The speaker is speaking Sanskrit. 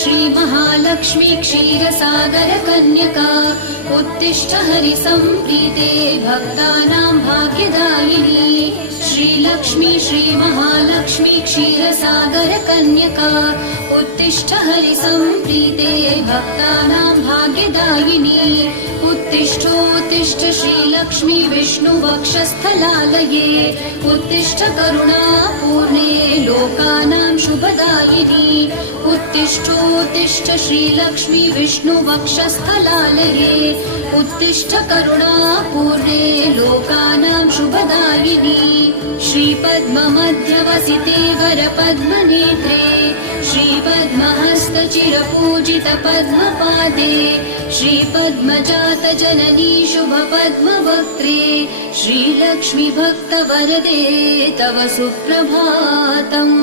श्रीमहालक्ष्मी क्षीरसागरकन्यका उत्तिष्ठ हरिसम्प्रीते भक्तानां भाग्यदायिनी श्रीलक्ष्मी श्रीमहालक्ष्मी क्षीरसागरकन्यका उत्तिष्ठ हरिसम्प्रीते भक्तानां भाग्यदायिनी उत्तिष्ठोत्तिष्ठ श्रीलक्ष्मी विष्णुवक्षस्थलालये उत्तिष्ठ करुणापूर्णे लोकानां शुभदायिनी उत्तिष्ठोत्तिष्ठ श्रीलक्ष्मी विष्णुवक्षस्थलालये उत्तिष्ठ करुणापूर्णे लोकानां शुभदायिनी श्रीपद्ममध्यवसिते वरपद्मनेत्रे श्रीपद्महस्तचिरपूजितपद्मपादे श्रीपद्मजातजननी शुभपद्मवक्त्रे श्रीलक्ष्मी भक्तवरदे तव सुप्रभातम्।